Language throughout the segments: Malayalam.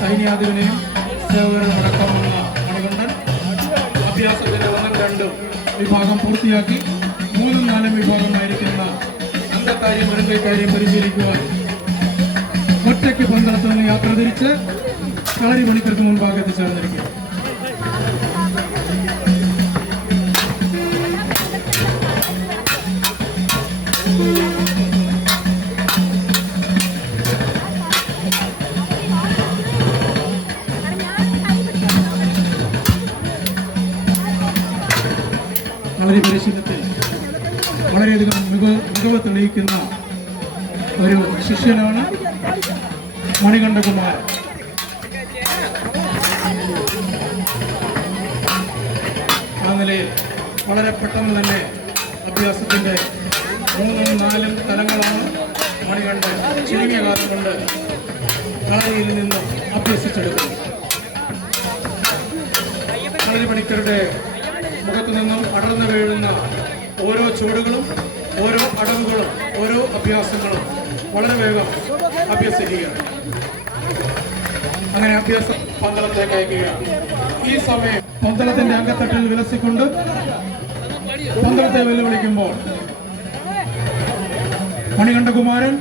സൈന്യാധിപനെയും സേവകരും അടക്കമുള്ള മണികണ്ഠൻ അഭ്യാസത്തിന്റെ 1-2 വിഭാഗം പൂർത്തിയാക്കി 3-4 വിഭാഗമായിരിക്കുന്ന അംഗക്കാര്യം മുരങ്കൈക്കാര്യം പരിശീലിക്കുവാൻ ഒറ്റയ്ക്ക് പന്തളത്ത് നിന്ന് യാത്ര തിരിച്ച് കളരി മണിക്കർക്ക് മുൻപാകെ എത്തിച്ചേർന്നിരിക്കും. കളരി പരിശീലനത്തിൽ വളരെയധികം മികവ് തെളിയിക്കുന്ന ഒരു ശിഷ്യനാണ് മണികണ്ഠകുമാരൻ. ആ നിലയിൽ വളരെ പെട്ടെന്ന് തന്നെ അഭ്യാസത്തിൻ്റെ 3-4 തലങ്ങളാണ് മണികണ്ഠൻ ചുരുങ്ങിയ കാലം കൊണ്ട് കളരിയിൽ നിന്നും അഭ്യസിച്ചെടുക്കുന്നത്. കളരി പണിക്കരുടെ മുഖത്തു നിന്നും അടർന്നു വീഴുന്ന ഓരോ ചുവടുകളും ഓരോ അടവുകളും ഓരോ അഭ്യാസങ്ങളും വളരെ വേഗം അഭ്യസിക്കുകയാണ്. അങ്ങനെ അഭ്യാസം പന്തളത്തേക്ക് അയക്കുകയാണ്. ഈ സമയം പന്തളത്തിന്റെ അങ്കത്തട്ടിൽ വിലസിക്കൊണ്ട് പന്തളത്തെ വെല്ലുവിളിക്കുമ്പോൾ മണികണ്ഠകുമാരൻ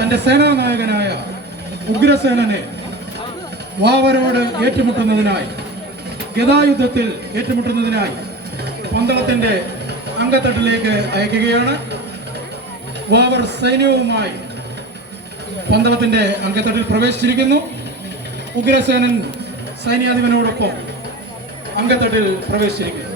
തന്റെ സേനാനായകനായ ഉഗ്രസേനനെ വാവരോട് ഏറ്റുമുട്ടുന്നതിനായി ഗദായുദ്ധത്തിൽ ഏറ്റുമുട്ടുന്നതിനായി പന്തളത്തിന്റെ അങ്കത്തട്ടിലേക്ക് അയക്കുകയാണ്. വാവർ സൈന്യവുമായി പന്തളത്തിന്റെ അങ്കത്തട്ടിൽ പ്രവേശിച്ചിരിക്കുന്നു. ഉഗ്രസേനൻ സൈന്യാധിപനോടൊപ്പം അങ്കത്തട്ടിൽ പ്രവേശിച്ചിരിക്കുന്നു.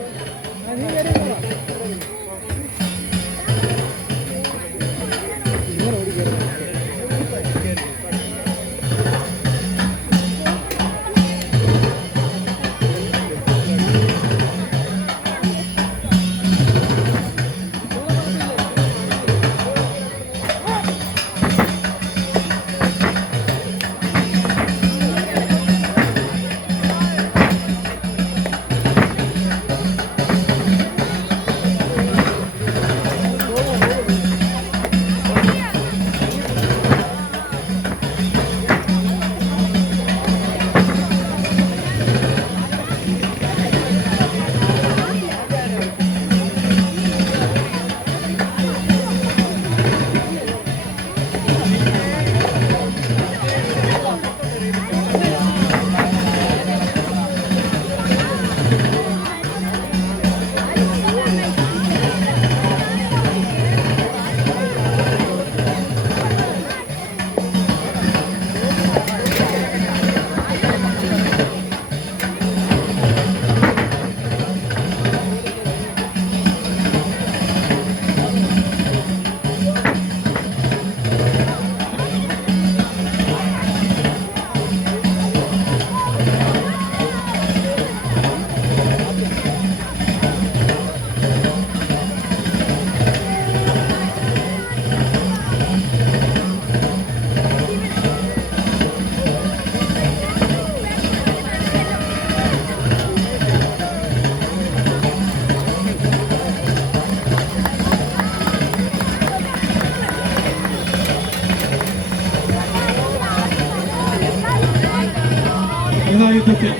യുദ്ധത്തിൽ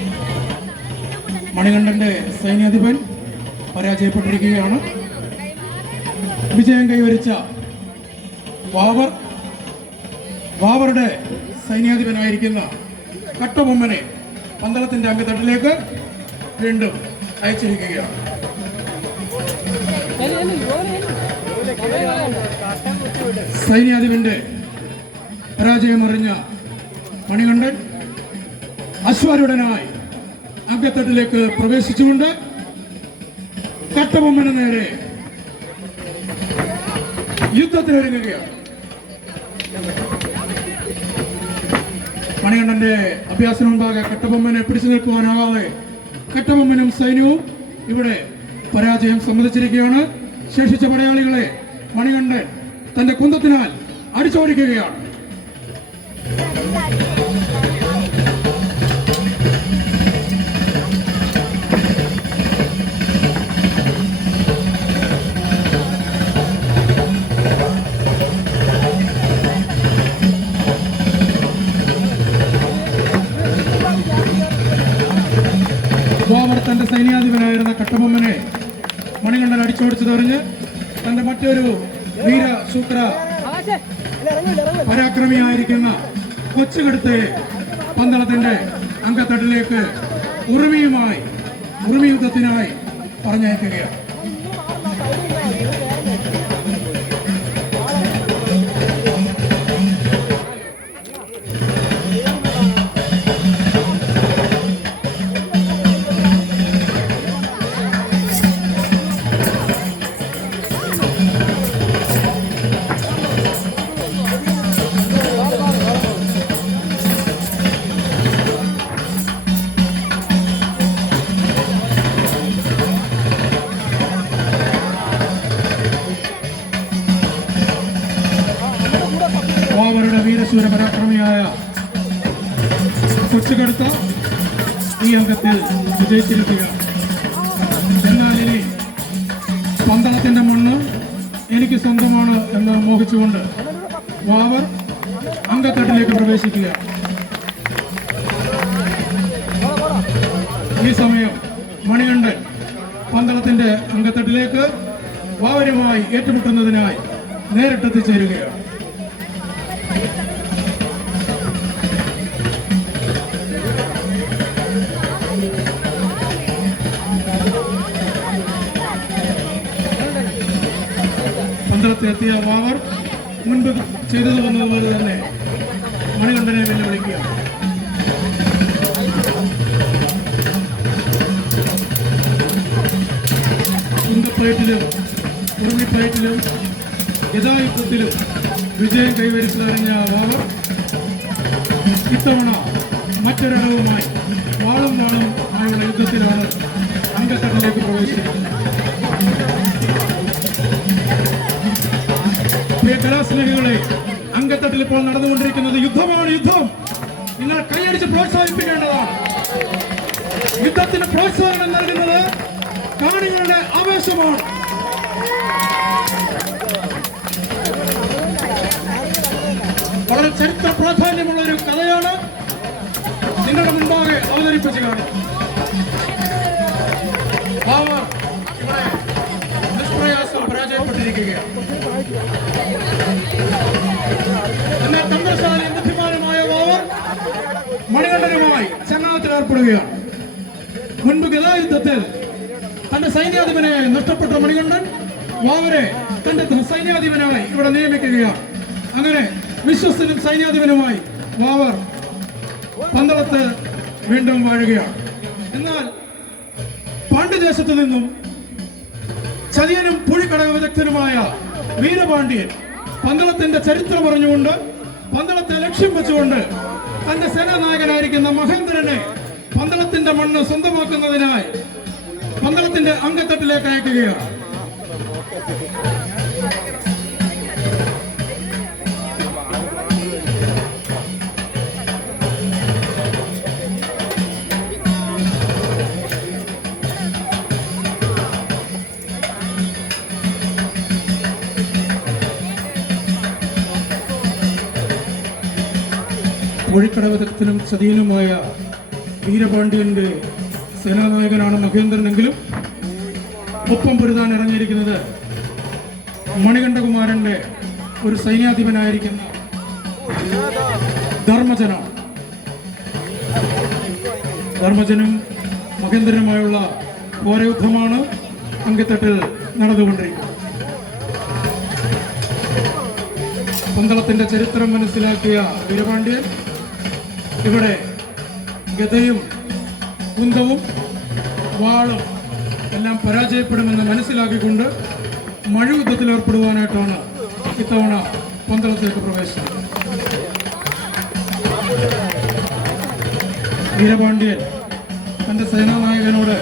മണികണ്ഠന്റെ സൈന്യാധിപൻ പരാജയപ്പെട്ടിരിക്കുകയാണ്. വിജയം കൈവരിച്ച വാവറുടെ സൈന്യാധിപനായിരിക്കുന്ന കട്ടബൊമ്മനെ പന്തളത്തിന്റെ അങ്കത്തട്ടിലേക്ക് വീണ്ടും അയച്ചിരിക്കുകയാണ്. സൈന്യാധിപന്റെ പരാജയമറിഞ്ഞ മണികണ്ഠൻ അശ്വാരൂഢനായി അങ്കത്തട്ടിലേക്ക് പ്രവേശിച്ചുകൊണ്ട് കട്ടബൊമ്മന് നേരെ യുദ്ധത്തിനൊരുങ്ങുകയാണ്. മണികണ്ഠന്റെ അഭ്യാസം മുമ്പാകെ കട്ടബൊമ്മനെ പിടിച്ചു നിൽക്കുവാനാകാതെ കട്ടബൊമ്മനും സൈന്യവും ഇവിടെ പരാജയം സമ്മതിച്ചിരിക്കുകയാണ്. ശേഷിച്ച പടയാളികളെ മണികണ്ഠൻ തന്റെ കുന്തത്തിനാൽ അടിച്ചോടിക്കുകയാണ്. വാവർ തന്റെ സൈന്യാധിപനായിരുന്ന കട്ടബൊമ്മനെ മണികണ്ഠൻ അടിച്ചോടിച്ചതെറിഞ്ഞ് തന്റെ മറ്റൊരു വീര ശൂക്ര പരാക്രമിയായിരിക്കുന്ന കൊച്ചുകടുത്തെ പന്തളത്തിന്റെ അങ്കത്തട്ടിലേക്ക് ഉറുമി യുദ്ധത്തിനായി പറഞ്ഞയക്കുകയാണ്. വാവരുടെ വീരശൂര പരാക്രമിയായ കൊച്ചുകടുത്ത ഈ അംഗത്തിൽ വിജയിച്ചിരിക്കുകയാണ്. എന്നാൽ ഇനി പന്തളത്തിന്റെ മണ്ണ് എനിക്ക് സ്വന്തമാണ് എന്ന് മോഹിച്ചുകൊണ്ട് വാവർ അങ്കത്തട്ടിലേക്ക് പ്രവേശിക്കുക. ഈ സമയം മണികണ്ഠൻ പന്തളത്തിന്റെ അങ്കത്തട്ടിലേക്ക് വാവരുമായി ഏറ്റുമുട്ടുന്നതിനായി നേരിട്ടെത്തിച്ചേരുകയാണ്. പന്തളത്തിലെത്തിയ വാവർ മുൻപ് ചെയ്തത് വന്നതുപോലെ തന്നെ മണികണ്ഠനെ വെല്ലുവിളിക്കുക. കുന്തപ്പയറ്റിലും ഉറുമിപ്പയറ്റിലും യഥായുദ്ധത്തിലും വിജയം കൈവരിച്ചതറിഞ്ഞ വാവർ ഇത്തവണ മറ്റൊരടവുമായി വാളും ആയുള്ള യുദ്ധത്തിലാണ് അങ്കത്തട്ടിലേക്ക് പ്രവേശിക്കുന്നത്. കലാസ്നേഹികളെ, അങ്കത്തട്ടിൽ ഇപ്പോൾ നടന്നുകൊണ്ടിരിക്കുന്നത് യുദ്ധമാണ്. യുദ്ധം നിങ്ങൾ കൈയടിച്ച് പ്രോത്സാഹിപ്പിക്കേണ്ടതാണ്. യുദ്ധത്തിന് പ്രോത്സാഹനം നൽകുന്നത് കാണികളുടെ ആവേശമാണ്. വളരെ ചരിത്ര പ്രാധാന്യമുള്ള ഒരു കഥയാണ് നിങ്ങളുടെ മുൻപാകെ അവതരിപ്പിച്ച് കാണും. വാവർ ഇവിടെ നിഷ്പ്രയാസം പരാജയപ്പെട്ടിരിക്കുകയാണ്. എന്നാൽ തന്ത്രശാലി ബുദ്ധിമാനുമായ വാവർ മണികണ്ഠനുമായി ചങ്ങാത്തത്തിൽ ഏർപ്പെടുകയാണ്. മുൻപ് ഗദായുദ്ധത്തിൽ തന്റെ സൈന്യാധിപനെ നഷ്ടപ്പെട്ട മണികണ്ഠൻ വാവരെ തന്റെ സൈന്യാധിപനായി ഇവിടെ നിയമിക്കുകയാണ്. അങ്ങനെ വിശ്വസ്തനും സൈന്യാധിപനുമായി വാവർ പന്തളത്ത് വീണ്ടും വാഴുകയാണ്. എന്നാൽ പാണ്ഡ്യദേശത്തു നിന്നും ചതിയനും പുഴിക്കടക വിദഗ്ധനുമായ വീരപാണ്ഡ്യൻ പന്തളത്തിന്റെ ചരിത്രം പറഞ്ഞുകൊണ്ട് പന്തളത്തെ ലക്ഷ്യം വെച്ചുകൊണ്ട് തന്റെ സേനാനായകനായിരിക്കുന്ന മഹേന്ദ്രനെ പന്തളത്തിന്റെ മണ്ണ് സ്വന്തമാക്കുന്നതിനായി പന്തളത്തിന്റെ അങ്കത്തട്ടിലേക്ക് അയക്കുകയാണ്. കോഴിക്കട വിദഗ്ധനും ചതിയനുമായ വീരപാണ്ഡ്യന്റെ സേനാനായകനാണ് മഹേന്ദ്രനെങ്കിലും ഒപ്പം പൊരുതാൻ ഇറങ്ങിയിരിക്കുന്നത് മണികണ്ഠകുമാരന്റെ ഒരു സൈന്യാധിപനായിരിക്കുന്ന ധർമ്മജനാണ്. ധർമ്മജനും മഹേന്ദ്രനുമായുള്ള പോരയുദ്ധമാണ് അങ്കത്തട്ടിൽ നടന്നുകൊണ്ടിരിക്കുന്നത്. പന്തളത്തിന്റെ ചരിത്രം മനസ്സിലാക്കിയ വീരപാണ്ഡ്യൻ ഇവിടെ ഗദയും കുന്തവും വാളും എല്ലാം പരാജയപ്പെടുമെന്ന് മനസ്സിലാക്കിക്കൊണ്ട് മഴയുദ്ധത്തിൽ ഏർപ്പെടുവാനായിട്ടാണ് ഇത്തവണ പന്തളത്തേക്ക് പ്രവേശിച്ചത്. വീരപാണ്ഡ്യൻ തന്റെ സേനാനായകനോട്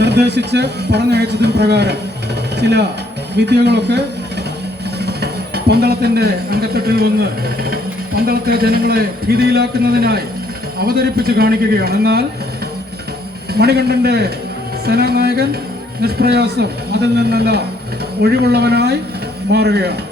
നിർദ്ദേശിച്ച് പറഞ്ഞയച്ചതിന് പ്രകാരം ചില വിദ്യകളൊക്കെ പന്തളത്തിന്റെ അങ്കത്തട്ടിൽ വന്ന് പന്തളത്തെ ജനങ്ങളെ ഭീതിയിലാക്കുന്നതിനായി അവതരിപ്പിച്ച് കാണിക്കുകയാണ്. എന്നാൽ മണികണ്ഠന്റെ സേനാനായകൻ നിഷ്പ്രയാസം അതിൽ നിന്നെല്ലാം ഒഴിവുള്ളവനായി മാറുകയാണ്.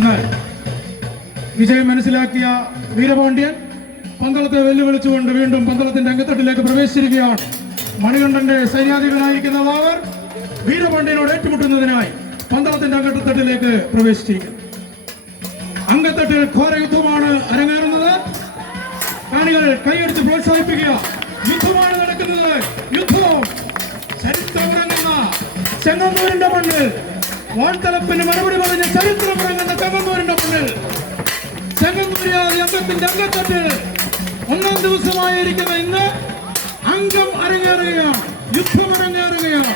എന്നാൽ വിജയം മനസ്സിലാക്കിയ വീരപാണ്ഡ്യൻ പന്തളത്തെ വെല്ലുവിളിച്ചുകൊണ്ട് വീണ്ടും പന്തളത്തിന്റെ അങ്കത്തട്ടിലേക്ക് പ്രവേശിച്ചിരിക്കുകയാണ്. മണികണ്ഠന്റെ സൈന്യാധിപനായിരിക്കുന്ന വാവർ വീരപാണ്ഡ്യനോട് ഏറ്റുമുട്ടുന്നതിനായി പന്തളത്തിന്റെ അങ്കത്തട്ടിലേക്ക് പ്രവേശിച്ചിരിക്കുന്നു. അങ്കത്തട്ടിൽ ഘോരയുദ്ധമാണ് അരങ്ങേറുന്നത്. കാണികൾ കൈയടിച്ച് പ്രോത്സാഹിപ്പിക്കുക. യുദ്ധമാണ് നടക്കുന്നത്. യുദ്ധം ചരിത്രമുറങ്ങുന്ന ചെങ്ങന്നൂരിന്റെ മണ്ണിൽ, വാൾത്തലപ്പിന് മറുപടി പറഞ്ഞ ചരിത്രമുറങ്ങുന്ന ചെങ്ങന്നൂരിന്റെ മണ്ണിൽ, ചെങ്ങന്നൂരിയാതി അംഗത്തിന്റെ അങ്കത്തട്ടിൽ ഒന്നാം ദിവസമായിരിക്കുന്ന ഇന്ന് അംഗം അരങ്ങേറുകയാണ്. യുദ്ധം അരങ്ങേറുകയാണ്.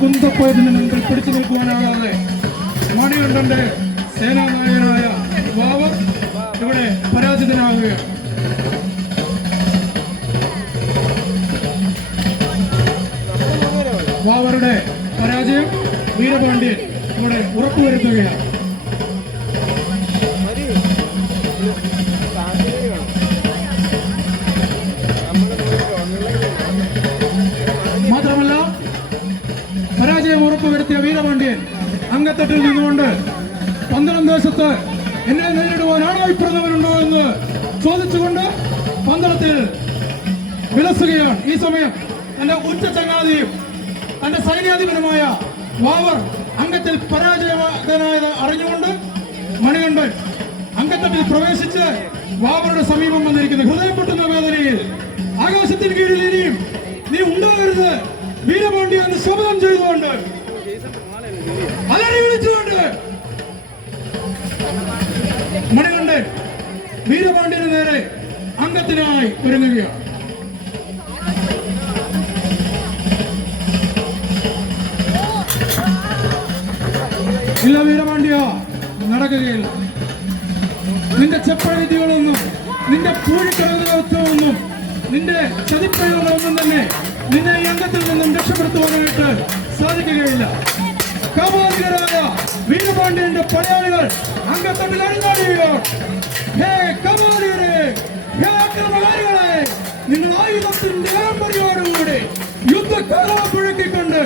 കുന്തപ്പോയതിന് മുൻപിൽ പിടിച്ചു നിൽക്കുവാനാകാതെ മണികണ്ഠന്റെ സേനാനായകനായ വാവർ ഇവിടെ പരാജിതനാവുകയാണ്. വാവറുടെ പരാജയം വീരപാണ്ഡ്യൻ ഇവിടെ ഉറപ്പുവരുത്തുകയാണ്. മാത്രമല്ല പരാജയം ഉറപ്പുവരുത്തിയ വീരപാണ്ഡ്യൻ അങ്കത്തട്ടിൽ നിന്നുകൊണ്ട് പന്തളം ദേശത്ത് എന്നെ നേരിടുവാൻ ആണായിപ്രഥമനുണ്ടോ എന്ന് ചോദിച്ചുകൊണ്ട് പന്തളത്തിൽ വിലസുകയാണ്. ഈ സമയം തന്റെ ഉച്ച ചങ്ങാതിയും തന്റെ സൈന്യാധിപനുമായ വാവർ അംഗത്തിൽ പരാജയനായത് അറിഞ്ഞുകൊണ്ട് മണികണ്ഠൻ അങ്കത്തട്ടിൽ പ്രവേശിച്ച് വാവറുടെ സമീപം വന്നിരിക്കുന്നു. ഹൃദയം പൊട്ടുന്ന വേദനയിൽ ആകാശത്തിന് കീഴിൽ ഇനിയും നീ ഉണ്ടാകരുത് വീരപാണ്ഡ്യ എന്ന് ശപഥം ചെയ്തുകൊണ്ട് അലറി വിളിച്ചുകൊണ്ട് മണികണ്ഠൻ വീരപാണ്ഡ്യന് നേരെ അംഗത്തിനായി ഒരുങ്ങുകയാണ്. ഇല്ല വീരപാണ്ഡ്യ, നടക്കുകയില്ല. നിന്റെ ചെപ്പഴവിദ്യകളൊന്നും, നിന്റെ പൂഴിക്കടകളൊന്നും, നിന്റെ ചതിപ്പഴകളൊന്നും തന്നെ നിന്നെ ഈ അംഗത്തിൽ നിന്നും രക്ഷപ്പെടുത്തുവാനായിട്ട് സാധിക്കുകയില്ല. കമാലികരായ വീരപാണ്ഡ്യന്റെ പടയാളികൾ അംഗത്തട്ടിൽ അണിഞ്ഞാടുകയാണ്. ഹേ കമാലികരെ, ഹേ അക്രമകാരികളെ, നിങ്ങൾ ആയുധത്തിന്റെ ആമ്പറിയോടുകൂടി യുദ്ധക്കാലം പുഴക്കിക്കൊണ്ട്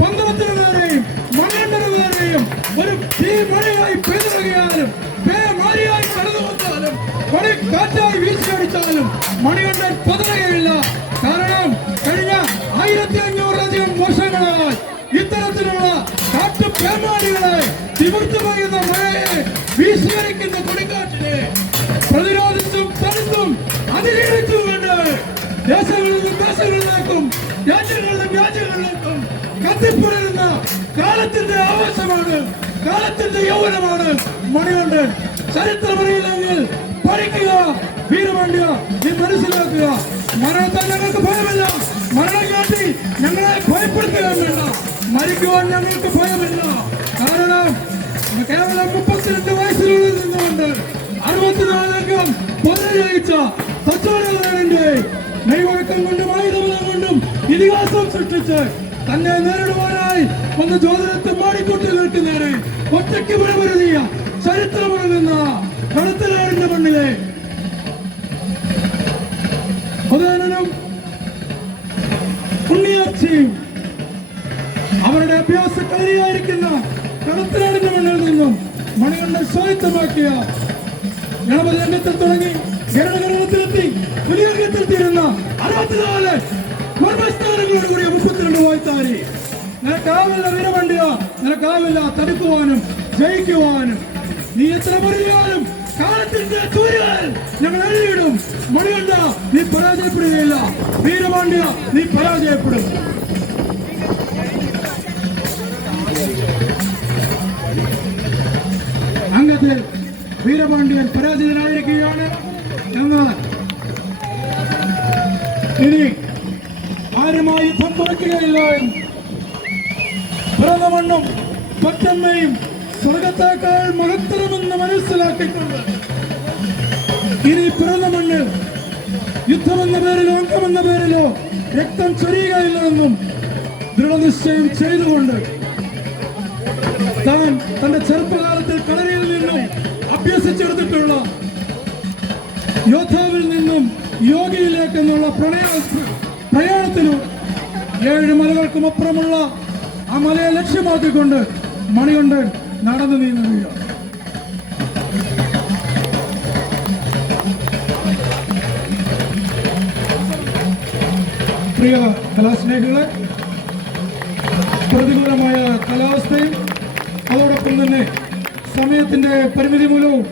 പന്തളത്തിന് നേരെയും മണികണ്ഠന് നേരെയും ഒരു തീമഴയായി പെയ്തിറങ്ങിയാലും പേമാരിയായി കടന്നു വന്നാലും കാറ്റായി വീശിയടിച്ചാലും മണികണ്ഠൻ പതറുകയില്ല. കാരണം കഴിഞ്ഞ 1500 വർഷങ്ങളായി ഇത്തരത്തിലുള്ള കാട്ടുപേമാരികളെ തിമിർത്തു പെയ്യുന്ന മഴയെ വീശിയടിക്കുന്ന കൊടുങ്കാറ്റിനെ പ്രതിരോധിച്ചും തടുത്തും അതിജീവിച്ചുകൊണ്ട് ദേശങ്ങളിൽ നിന്നും ദേശങ്ങളിലേക്കും രാജ്യങ്ങളിൽ നിന്നും രാജ്യങ്ങളിലേക്കും കത്തിപ്പുരയുന്ന കാലത്തിന്റെ ആവേശമാണ്, കാലത്തിന്റെ യൗവനമാണ് മണികണ്ഠൻ. ചരിത്രമറിയില്ലെങ്കിൽ പഠിക്കുക വീരപാണ്ഡ്യ, നീ മനസ്സിലാക്കുക. മരണത്താൽ ഞങ്ങൾക്ക് ഭയമില്ല, മരണം കാട്ടി ഞങ്ങളെ ഭയപ്പെടുത്തുകയും വേണ്ട. മരിക്കുവാൻ ഞങ്ങൾക്ക് ഭയമില്ല. കാരണം കേവലം 32 വയസ്സിനുള്ളിൽ നിന്നുകൊണ്ട് 64 അംഗം പൊതുജയിച്ച സച്ചോദരന്റെ മെയ്വഴക്കം കൊണ്ടും ആയുധബലം കൊണ്ടും ഇതിഹാസം സൃഷ്ടിച്ച് തന്നെ നേരിടുവാനായി ഒന്ന് ജ്യോതിരത്തെ മാടിക്കൊട്ടിൽ നിൽക്കുന്നേരെ ഒറ്റയ്ക്ക് വിടപരുതിയ ചരിത്രമുറങ്ങുന്ന കടത്തനാടിന്റെ മണ്ണിലെ ഉദയനനും ഉണ്ണിയാച്ചിയും അവരുടെ അഭ്യാസക്കാരിയായിരിക്കുന്ന കടത്തനാടിന്റെ മണ്ണിൽ നിന്നും മണികണ്ഠൻ സ്വായത്തമാക്കിയ ഗണപതി അംഗത്തിൽ തുടങ്ങി ഗരണഗണത്തിലെത്തി വലിയ അംഗത്തിലെത്തിയിരുന്ന 64 കർമ്മസ്ഥാനങ്ങളോടുകൂടിയ 32 വായ്ത്താരി. നിനക്കാവില്ല വീരപാണ്ഡ്യ, നിനക്കാവില്ല തടുക്കുവാനും ജയിക്കുവാനും. നീ എത്ര പറഞ്ഞാലും കാലത്തിന്റെ സൂര്യൻ ഞങ്ങൾ എഴുതിയിടും. മണികണ്ഠ, നീ പരാജയപ്പെടുകയില്ല. വീരപാണ്ഡ്യ, നീ പരാജയപ്പെടും. അംഗത്തിൽ വീരപാണ്ഡ്യൻ പരാജിതനായിരിക്കുകയാണ്. എന്നാൽ ഇനി ആരുമായി യുദ്ധം തുറക്കുകയില്ല. പിറന്ന മണ്ണും പെറ്റമ്മയും സ്വർഗത്തേക്കാൾ മഹത്തരമെന്ന് മനസ്സിലാക്കിക്കൊണ്ട് ഇനി പിറന്ന മണ്ണിൽ യുദ്ധമെന്ന പേരിലോ അംഗമെന്ന പേരിലോ രക്തം ചൊരിയുകയില്ലെന്നും ദൃഢനിശ്ചയം ചെയ്തുകൊണ്ട് താൻ തന്റെ ചെറുപ്പകാലത്തിൽ കളരിയിൽ നിന്നും അഭ്യസിച്ചെടുത്തിട്ടുള്ള യോദ്ധാവിൽ നിന്നും യോഗിയിലേക്കെന്നുള്ള പ്രയാണത്തിലൂടെ 7 മലകൾക്കും അപ്പുറമുള്ള ആ മലയെ ലക്ഷ്യമാക്കിക്കൊണ്ട് മണികണ്ഠൻ നടന്നു നീങ്ങുകയാണ്. പ്രിയ കലാസ്നേഹികളെ, പ്രതികൂലമായ കാലാവസ്ഥയും അതോടൊപ്പം തന്നെ സമയത്തിന്റെ പരിമിതി മൂലവും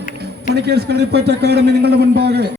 പണിക്കേഴ്സ് കളിപ്പറ്റ അക്കാദമി നിങ്ങളുടെ മുൻപാകെ